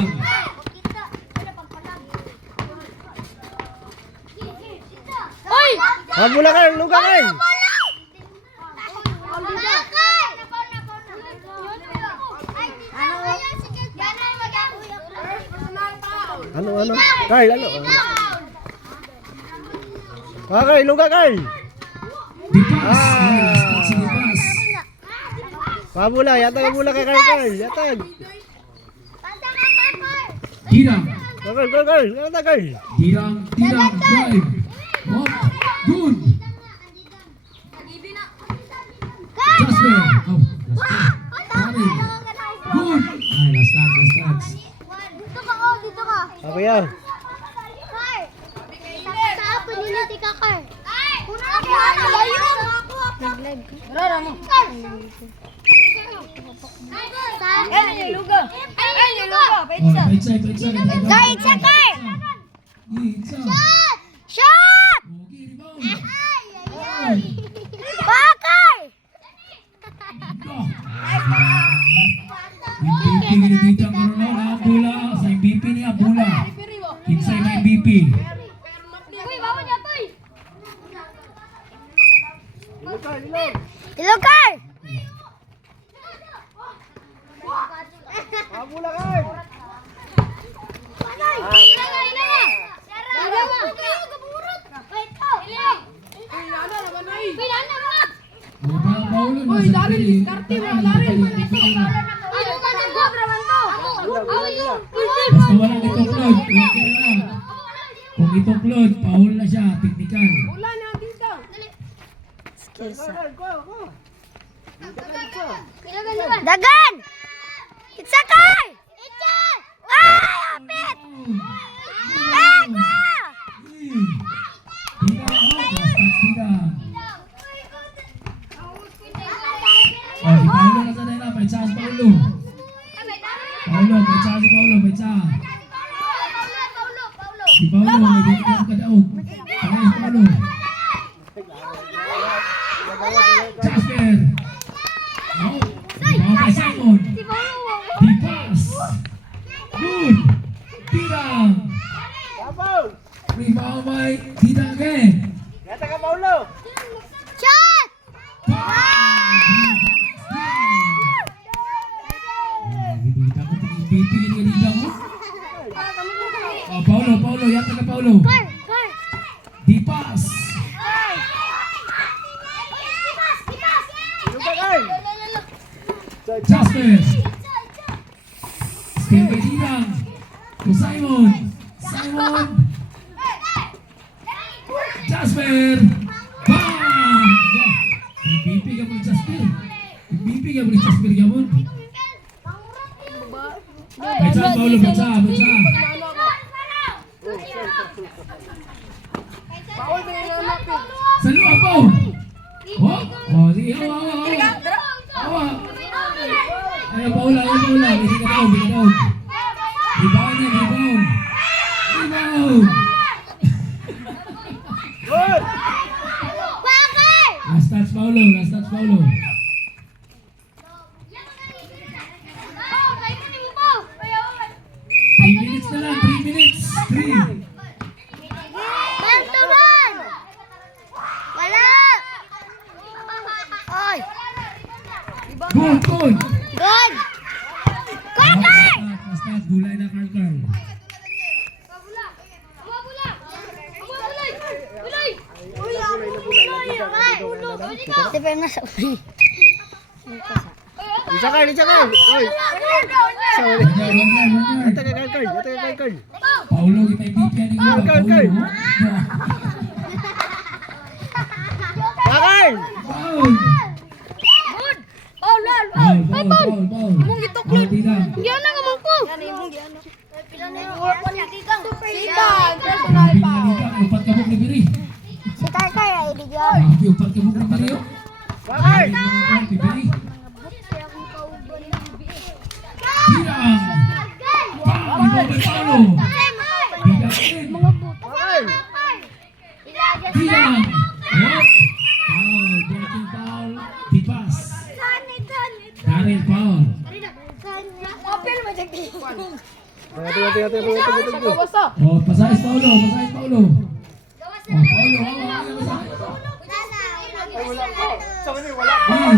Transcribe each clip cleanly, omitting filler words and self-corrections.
lang. Oy! Wag mo lang kayo, luga kayo. Ano? Kay, ano? Kay, luga kay. Dipas. Ay, last touch si Dipas. Pabula, yatag ang bula kay kay. Yatag. Dirang. Kay, yatag kay. Dirang, drive. Oh, good. Jasper. Oh, Daryl. Good. Ay, last touch. Dito ka. Ako yan. Sa community ka, Kar. Nag-live ka. Rara mo. Ay, luga. Oh, paitsa. Kahit siya, Kar. Paitsa. Shot! Okay, rebound. Bakar! MVP ni Tita Corona na bola sa MVP niya bola. Kinsay na MVP. Uy, bawa niya, Toy! Ilokar! Pabula kay. Uy, Daryl, diskarte mo, Daryl. Basta walang ituklod. Okay na lang. Kung ituklod, paul na siya, technical. Dagan! Itsakay! Ay, apit! Ego! Tita, basta tita. Oh, si Paulo na sanay na, paitsa si Paulo. Paitsa si Paulo, paitsa. Si Paulo, may bigyan ka daog. Pareho si Paulo. Jasper. Oh, kay Simon. Dipas. Good. Tirang. Rebound by Tirang again. Yatag ang Paulo. Shot! Kita ko pag pipilin ka dito mo. Oh, Paulo, yata ka Paulo. Kar! Dipas. Luga kay. Jasper. Still kay Tirang. To Simon. Jasper. Bang! MVP ka mo ni Jasper. MVP ka mo ni Jasper ka mo. Baca Paulo, baca. Salo apa? Oh, sige, awa. Ayo Paula, hindi ka daw. Rebound. Good. Bakar! Last touch Paulo. 3 minutes na lang, 3 minutes. 3. Bantuan! Wala! Oy! Good. Good! Kakar! Last touch, gulay na Karkar. Depende na sa uli. Isa kay. Oy. Sorry. Runner. Yatag kay. Paulo, kita MVP ni mo. Kar. Bakay. Foul. Foul. Mong gituklod. Tirang. Yan na nga mong ko. Upat kabuk ni Biri. Si Tarkar ay bigyan. Upat kabuk ni Biri. Bakay. Biri. Tirang. Paulo. Bakay. Tirang. Foul. Breaking foul. Dipas. Daryl foul. Oh, pasahis Paulo, pasahis Paulo. Oh, Paulo, hawa, pasahis. Wow,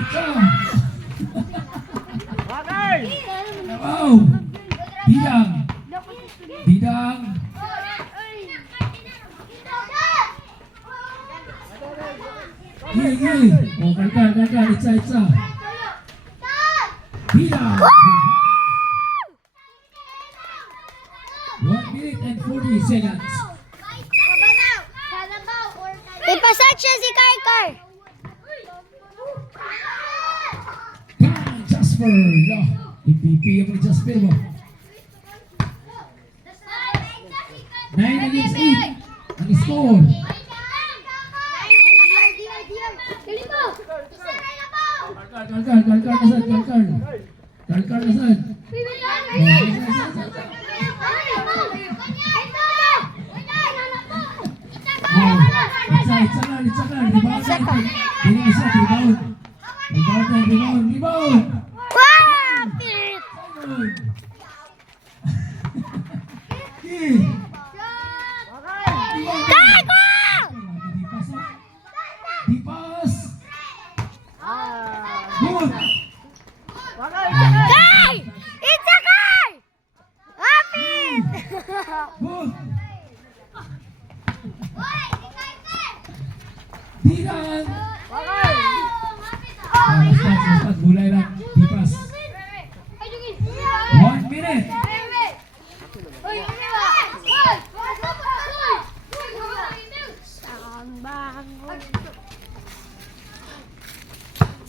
ito. Wow, Didang. Didang. Oh, kalkal, itza. Didang. 1 minute and 40 seconds. Ipasat siya si Karkar. Jasper. MVP yang ni Jasper ba? 9 against 8. Ang score. Kalkal nasad. Rebound. Wow! Pit! Karkar! Dipas. Good. Kar! It's a car! Hapit! Good. Dilan. Stat, mulai na. Dipas. 1 minute.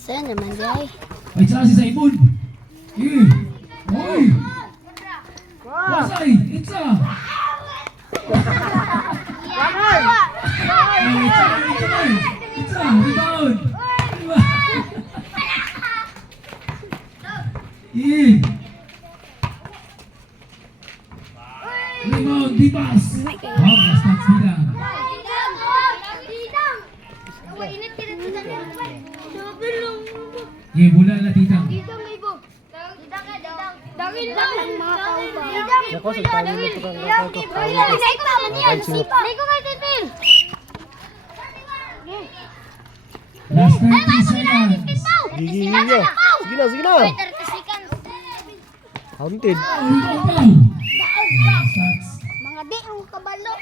Saan naman day? May chance sa ibon. Oy. Wasay. Itza. Itza. Rebound. Rebound. Dipas. Oh, stats nila. Bola na Didang. Last 30 seconds. Gigingin nyo. Sige na. Counted. Rebound pa. Stats. Mga di ang kabalo.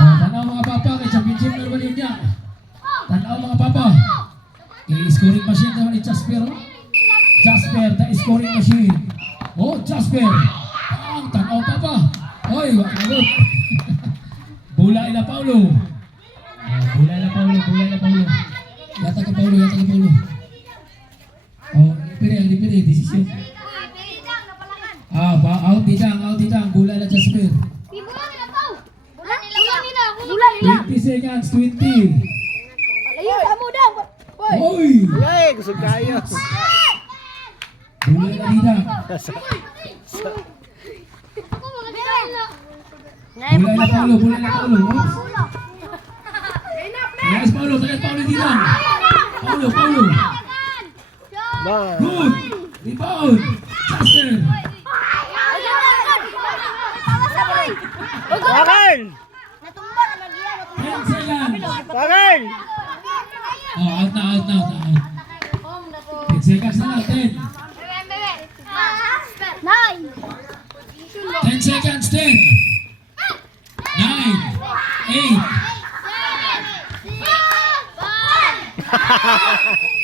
Tanaw mga papa, kay championship na naman yun niya. Tanaw mga papa. I-scoring machine naman ni Jasper. Jasper, the scoring machine. Oh, Jasper. Tanaw papa. Oy, wakagot. Bola ila Paulo. Bola ila Paulo. Yata ka Paulo. Oh, dipire, desisyon. Out Didang. Bola ila Jasper. 20 seconds, 20. Ayun, kamu daw. Oy! Ay, kusog kayo. Bola ila Didang. Bola ila Paulo. Oops. Yes, Paulo Didang. Paulo. Ba. Good. Rebound. Jasper. Bakal! 10 seconds. Bakal! Oh, out na. 10 seconds na lang. 10. 10 seconds. 10. 9. 8.